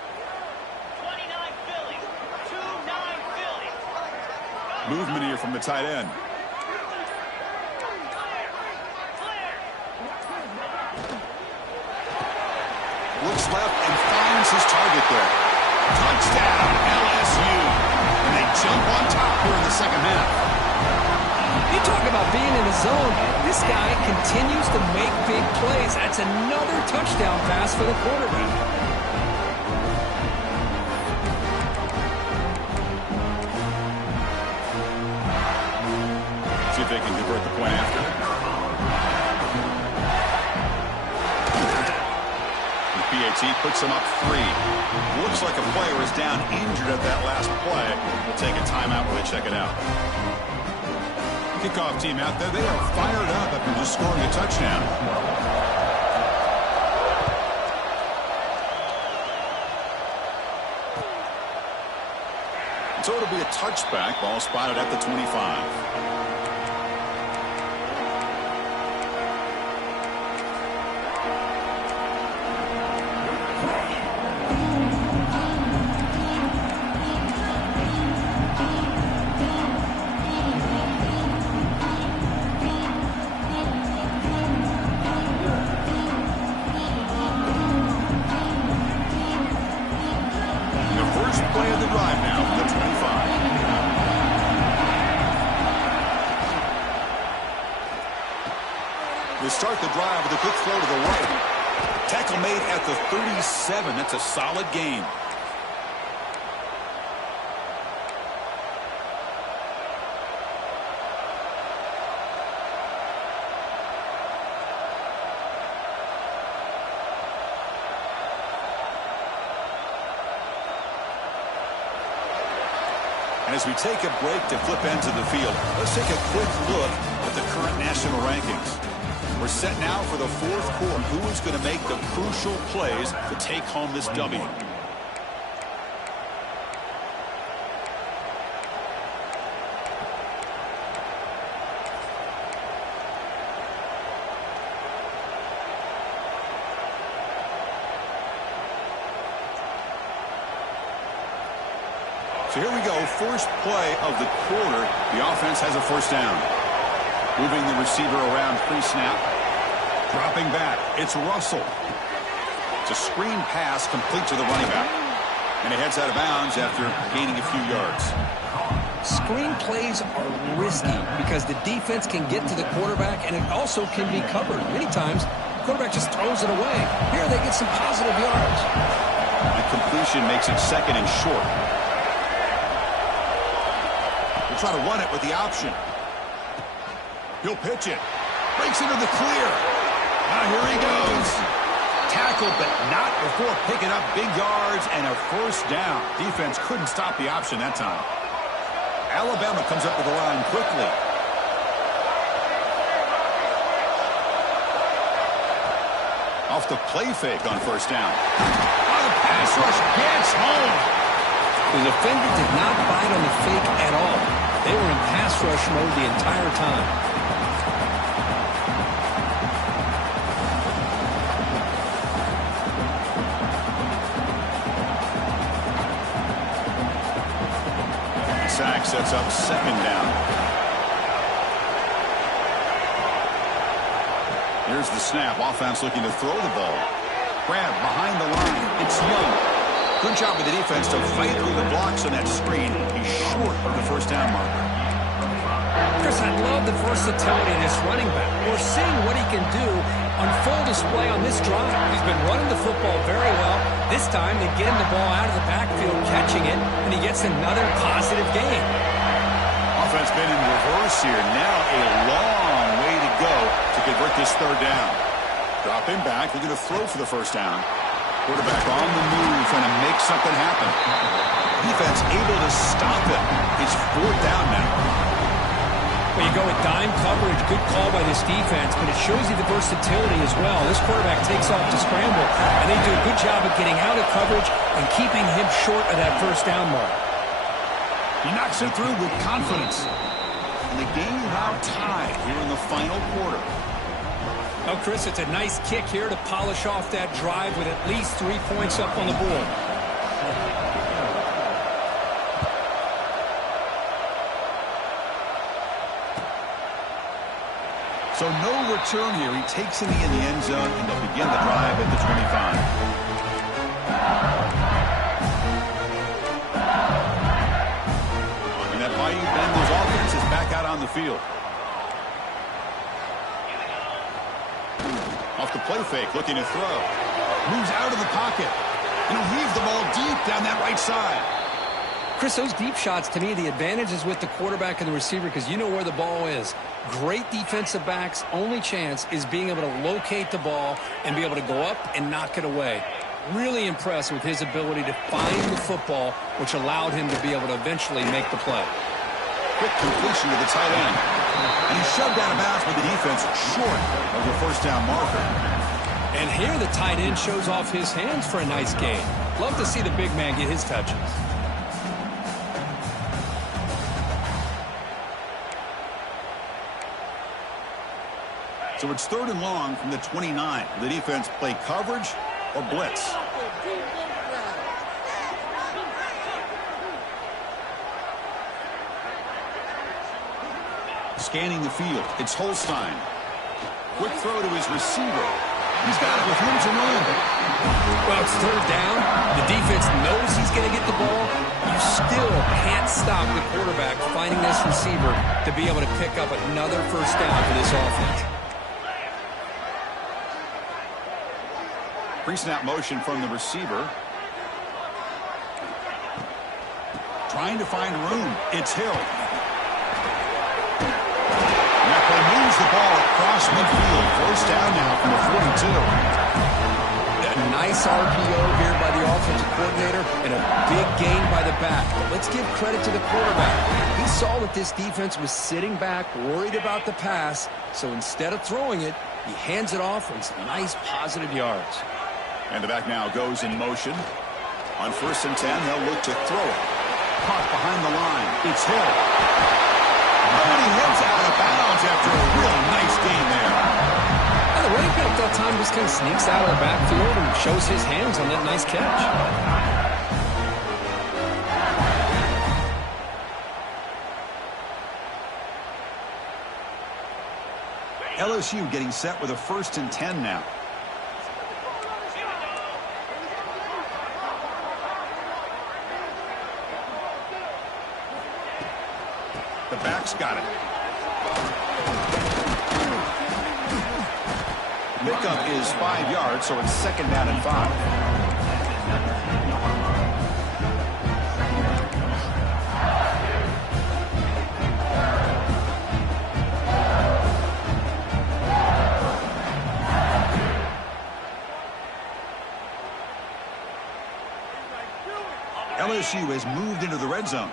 29 Philly. 2-9 Philly. Movement here from the tight end. Looks left and finds his target there. Touchdown, LSU. And they jump on top here in the 2nd half. You talk about being in the zone. This guy continues to make big plays. That's another touchdown pass for the quarterback. See if they can convert the point after. PAT puts him up 3. Looks like a player is down injured at that last play. We'll take a timeout while they check it out. Kickoff team out there, they are fired up after just scoring a touchdown. So it'll be a touchback. Ball spotted at the 25. Play of the drive now from the 25. to start the drive with a quick throw to the right. Tackle made at the 37. That's a solid gain. And as we take a break to flip ends of the field, let's take a quick look at the current national rankings. We're set now for the fourth quarter. Who is going to make the crucial plays to take home this W? So here we go, first play of the quarter. The offense has a first down. Moving the receiver around pre-snap. Dropping back, it's Russell. It's a screen pass complete to the running back. And he heads out of bounds after gaining a few yards. Screen plays are risky because the defense can get to the quarterback and it also can be covered. Many times, the quarterback just throws it away. Here they get some positive yards. The completion makes it second and short. Try to run it with the option. He'll pitch it. Breaks into the clear. Now here he goes. Tackled, but not before picking up big yards and a first down. Defense couldn't stop the option that time. Alabama comes up with the line quickly. Off the play fake on first down. On the pass rush, gets home. The defender did not bite on the fake at all. They were in pass rush mode the entire time. The sack sets up second down. Here's the snap. Offense looking to throw the ball. Grab behind the line. It's Young. Good job with the defense to fight through the blocks on that screen. He's short of the first down marker. Chris, I love the versatility in this running back. We're seeing what he can do on full display on this drive. He's been running the football very well. This time they get him the ball out of the backfield, catching it, and he gets another positive gain. Offense been in reverse here. Now a long way to go to convert this third down. Dropping back, looking to throw for the first down. Quarterback on the move, trying to make something happen. Defense able to stop it. It's fourth down now. Well, you go with dime coverage. Good call by this defense, but it shows you the versatility as well. This quarterback takes off to scramble, and they do a good job of getting out of coverage and keeping him short of that first down mark. He knocks it through with confidence. And the game now tied here in the final quarter. Oh, Chris, it's a nice kick here to polish off that drive with at least 3 points up on the board. So no return here. He takes it in the end zone, and they'll begin the drive at the 25. And that Bayou Bengals offense is back out on the field. Off the play fake, looking to throw. Moves out of the pocket. And he'll heave the ball deep down that right side. Chris, those deep shots, to me, the advantage is with the quarterback and the receiver because you know where the ball is. Great defensive backs' only chance is being able to locate the ball and be able to go up and knock it away. Really impressed with his ability to find the football, which allowed him to be able to eventually make the play. Quick completion to the tight end. And he's shoved out of bounds with the defense short of the first down marker. And here the tight end shows off his hands for a nice gain. Love to see the big man get his touches. So it's third and long from the 29. Will the defense play coverage or blitz? Scanning the field, it's Holstein. Quick throw to his receiver. He's got it with room to run. Well, it's third down. The defense knows he's going to get the ball. You still can't stop the quarterback finding this receiver to be able to pick up another first down for this offense. Pre-snap motion from the receiver. Trying to find room. It's Hill. And that play moves the ball across midfield. First down now from the 42. A nice RPO here by the offensive coordinator and a big gain by the back. But let's give credit to the quarterback. He saw that this defense was sitting back, worried about the pass. So instead of throwing it, he hands it off and some nice positive yards. And the back now goes in motion. On 1st and 10, they'll look to throw it. Caught behind the line. It's Hill. And he heads out of bounds after a real nice gain there. And the running back that time just kind of sneaks out of the backfield and shows his hands on that nice catch. LSU getting set with a 1st and 10 now. The back's got it. Pickup is 5 yards, so it's 2nd down and 5. LSU has moved into the red zone.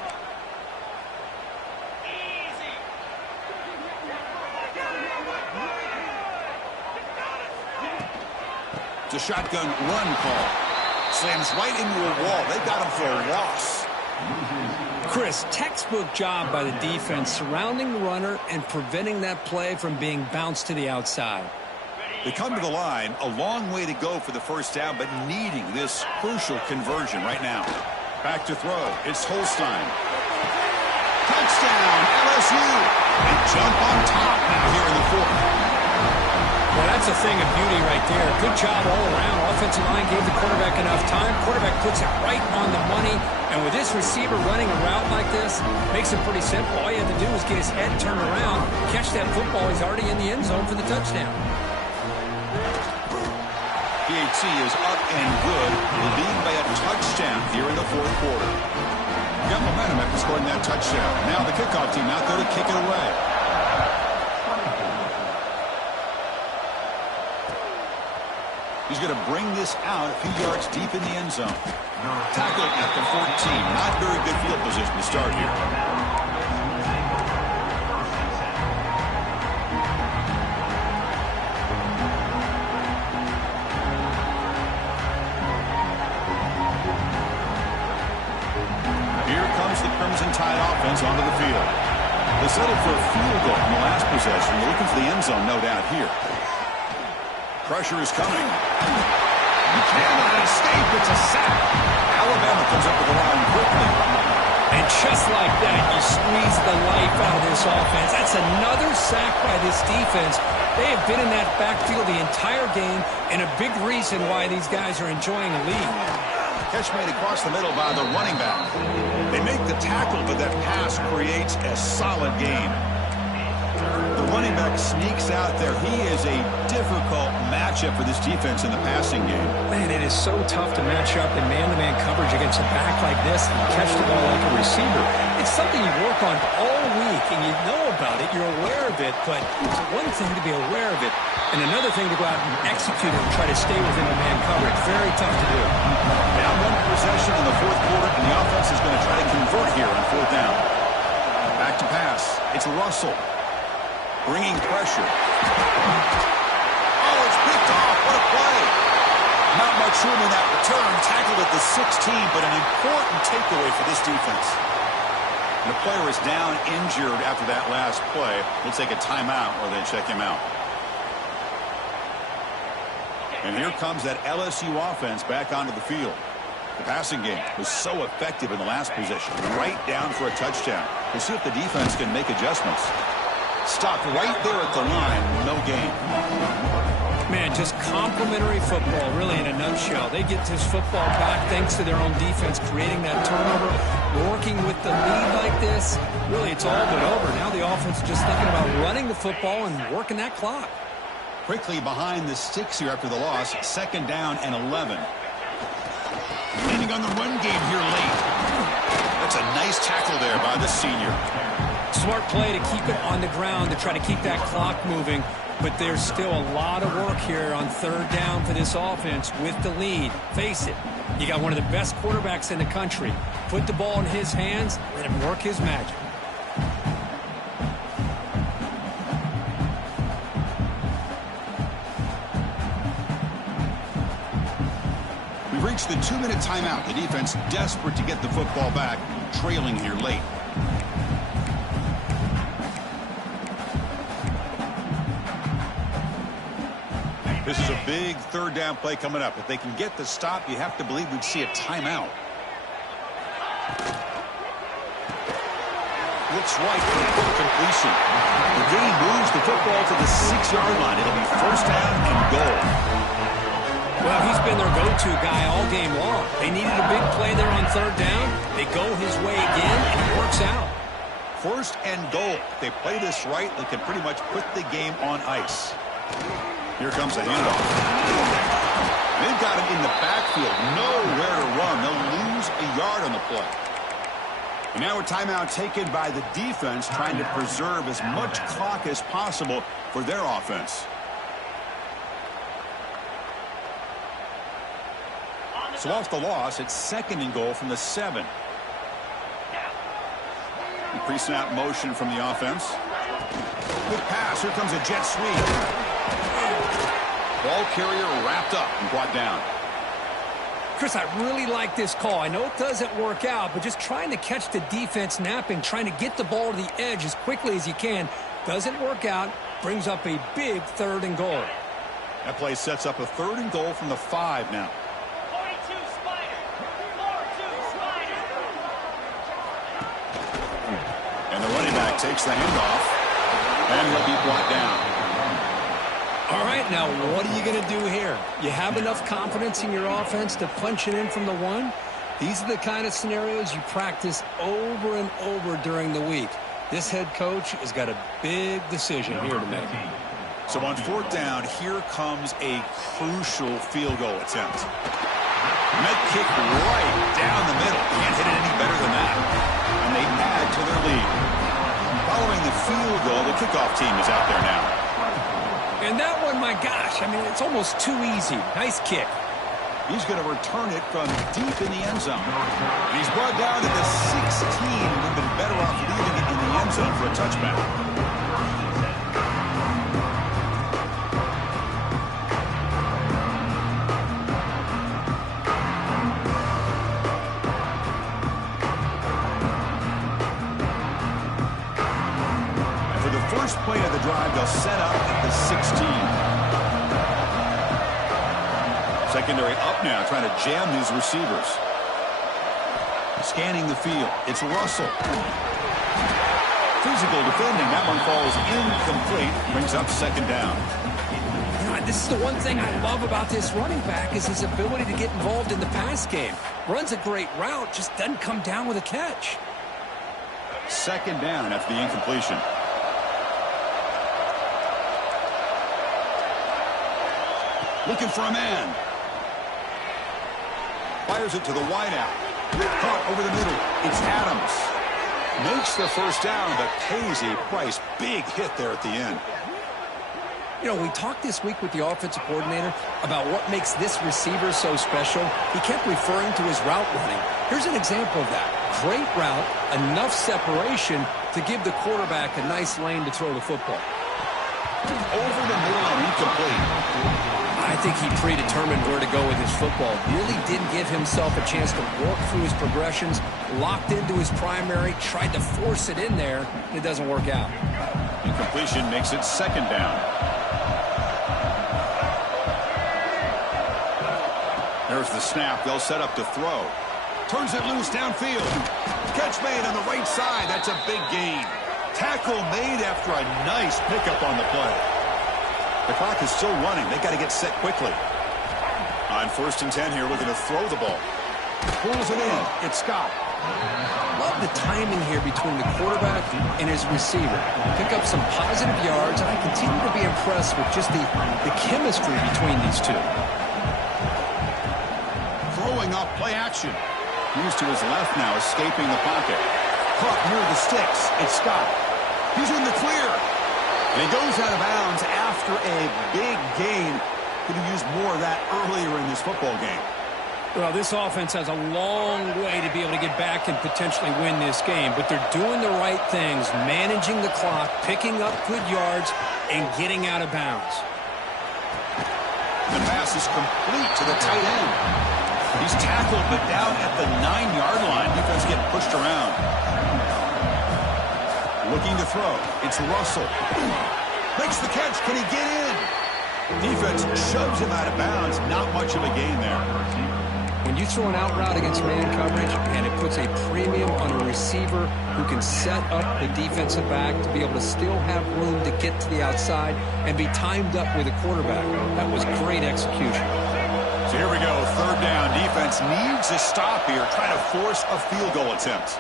It's a shotgun run call. Slams right into a wall. They got him for a loss. Chris, textbook job by the defense surrounding the runner and preventing that play from being bounced to the outside. They come to the line, a long way to go for the 1st down, but needing this crucial conversion right now. Back to throw. It's Holstein. Touchdown, LSU. They jump on top now here in the 4th. Well, that's a thing of beauty right there. Good job all around. Offensive line gave the quarterback enough time. Quarterback puts it right on the money. And with this receiver running a route like this, makes it pretty simple. All you have to do is get his head turned around, catch that football. He's already in the end zone for the touchdown. PAT is up and good. They lead by a touchdown here in the 4th quarter. Got momentum after scoring that touchdown. Now the kickoff team out there to kick it away. He's going to bring this out a few yards deep in the end zone. Tackled at the 14. Not very good field position to start here. Here comes the Crimson Tide offense onto the field. They settled for a field goal in the last possession. They're looking for the end zone, no doubt, here. Pressure is coming. He cannot escape. It's a sack. Alabama comes up with the line quickly. And just like that, you squeeze the life out of this offense. That's another sack by this defense. They have been in that backfield the entire game, and a big reason why these guys are enjoying the lead. Catch made across the middle by the running back. They make the tackle, but that pass creates a solid gain. The running back sneaks out there. He is a difficult matchup for this defense in the passing game. Man, it is so tough to match up in man-to-man coverage against a back like this and catch the ball like a receiver. It's something you work on all week, and you know about it. You're aware of it, but it's one thing to be aware of it, and another thing to go out and execute it and try to stay within the man coverage. Very tough to do. Now 1 possession in the 4th quarter, and the offense is going to try to convert here on 4th down. Back to pass. It's Russell. Bringing pressure. Oh, it's picked off. What a play. Not much room in that return. Tackled at the 16, but an important takeaway for this defense. And the player is down injured after that last play. We'll take a timeout or they check him out. And here comes that LSU offense back onto the field. The passing game was so effective in the last possession. Right down for a touchdown. We'll see if the defense can make adjustments. Stopped right there at the line. No gain. Man, just complimentary football, really, in a nutshell. They get this football back thanks to their own defense, creating that turnover, working with the lead like this. Really, it's all but over. Now the offense is just thinking about running the football and working that clock. Quickly behind the sticks here after the loss. 2nd down and 11. Leaning on the run game here late. That's a nice tackle there by the senior. Smart play to keep it on the ground to try to keep that clock moving. But there's still a lot of work here on 3rd down for this offense with the lead. Face it, you got one of the best quarterbacks in the country. Put the ball in his hands, let him work his magic. We've reached the 2-minute timeout. The defense desperate to get the football back, trailing here late. This is a big 3rd down play coming up. If they can get the stop, you have to believe we'd see a timeout. Looks right for a quick completion. The game moves the football to the 6-yard line. It'll be 1st down and goal. Well, he's been their go-to guy all game long. They needed a big play there on 3rd down. They go his way again, and it works out. 1st and goal. If they play this right, they can pretty much put the game on ice. Here comes a handoff. They've got him in the backfield. Nowhere to run. They'll lose a yard on the play. And now a timeout taken by the defense, trying to preserve as much clock as possible for their offense. So off the loss, it's 2nd and goal from the 7. Pre-snap motion from the offense. Good pass. Here comes a jet sweep. Ball carrier wrapped up and brought down. Chris, I really like this call. I know it doesn't work out, but just trying to catch the defense napping, trying to get the ball to the edge as quickly as you can. Doesn't work out. Brings up a big 3rd and goal. That play sets up a 3rd and goal from the 5 now. 42 Spider. 42 Spider. And the running back takes the handoff, and he'll be brought down. All right, now what are you going to do here? You have enough confidence in your offense to punch it in from the 1? These are the kind of scenarios you practice over and over during the week. This head coach has got a big decision here to make. So on 4th down, here comes a crucial field goal attempt. Med kick right down the middle. Can't hit it any better than that. And they add to their lead. Following the field goal, the kickoff team is out there now. And that one, my gosh, I mean, it's almost too easy. Nice kick. He's going to return it from deep in the end zone. And he's brought down to the 16. Would have been better off leaving it in the end zone for a touchback. First play of the drive, they'll set up at the 16. Secondary up now, trying to jam these receivers. Scanning the field. It's Russell. Physical defending. That one falls incomplete. Brings up 2nd down. This is the one thing I love about this running back is his ability to get involved in the pass game. Runs a great route, just doesn't come down with a catch. 2nd down after the incompletion. Looking for a man. Fires it to the wideout. Caught over the middle. It's Adams. Makes the 1st down, but pays a price. Big hit there at the end. You know, we talked this week with the offensive coordinator about what makes this receiver so special. He kept referring to his route running. Here's an example of that. Great route, enough separation to give the quarterback a nice lane to throw the football. Over the middle and incomplete. I think he predetermined where to go with his football. Really didn't give himself a chance to work through his progressions. Locked into his primary, tried to force it in there, and it doesn't work out. Incompletion makes it 2nd down. There's the snap. They'll set up to throw. Turns it loose downfield. Catch made on the right side. That's a big gain. Tackle made after a nice pickup on the play. The clock is still running. They've got to get set quickly. On 1st and 10 here, we're going to throw the ball. Pulls it in. It's Scott. Love the timing here between the quarterback and his receiver. Pick up some positive yards, and I continue to be impressed with just the chemistry between these two. Throwing off play action. He's to his left now, escaping the pocket. Caught near the sticks. It's Scott. He's in the clear. And he goes out of bounds after a big gain. Could have used more of that earlier in this football game. Well, this offense has a long way to be able to get back and potentially win this game, but they're doing the right things, managing the clock, picking up good yards, and getting out of bounds. The pass is complete to the tight end. He's tackled, but down at the 9-yard line. Defense getting pushed around. Looking to throw. It's Russell. Makes the catch. Can he get in? Defense shoves him out of bounds. Not much of a gain there. When you throw an out route against man coverage and it puts a premium on a receiver who can set up the defensive back to be able to still have room to get to the outside and be timed up with a quarterback, that was great execution. So here we go, third down. Defense needs a stop here, trying to force a field goal attempt.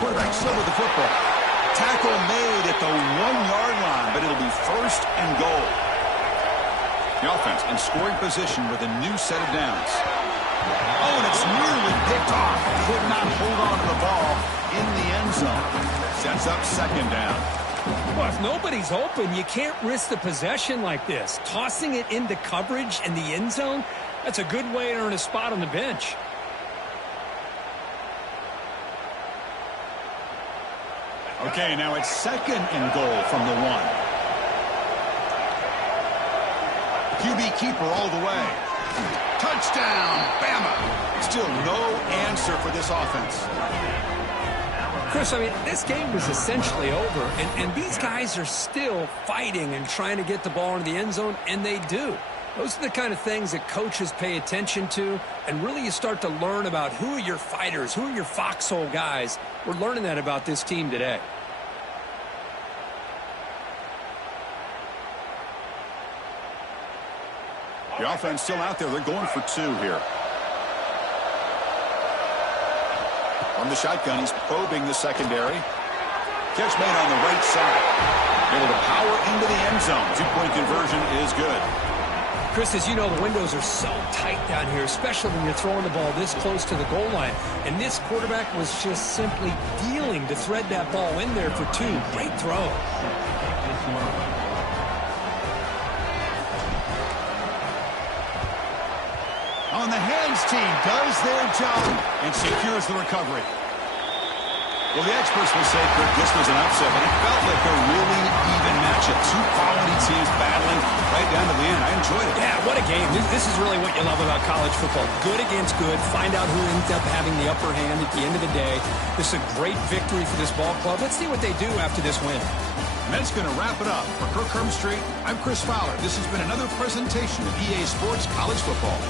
Quarterback still with the football. Tackle made at the 1-yard line, but it'll be first and goal. The offense in scoring position with a new set of downs. Oh, and it's nearly picked off. Could not hold on to the ball in the end zone. Sets up second down. Well, if nobody's open, you can't risk the possession like this. Tossing it into coverage in the end zone, that's a good way to earn a spot on the bench. Okay, now it's second and goal from the 1. QB keeper all the way. Touchdown, Bama. Still no answer for this offense. Chris, I mean, this game was essentially over, and these guys are still fighting and trying to get the ball into the end zone, and they do. Those are the kind of things that coaches pay attention to, and really you start to learn about who are your fighters, who are your foxhole guys. We're learning that about this team today. The offense still out there. They're going for 2 here. From the shotgun, he's probing the secondary. Catch made on the right side. Able to power into the end zone. 2-point conversion is good. Chris, as you know, the windows are so tight down here, especially when you're throwing the ball this close to the goal line. And this quarterback was just simply dealing to thread that ball in there for 2. Great throw. On the hands team does their job and secures the recovery. Well, the experts will say, Kirk, this was an upset, but it felt like a really even matchup. 2 quality teams battling right down to the end. I enjoyed it. Yeah, what a game. This is really what you love about college football. Good against good. Find out who ends up having the upper hand at the end of the day. This is a great victory for this ball club. Let's see what they do after this win. And that's going to wrap it up. For Kirk Street, I'm Chris Fowler. This has been another presentation of EA Sports College Football.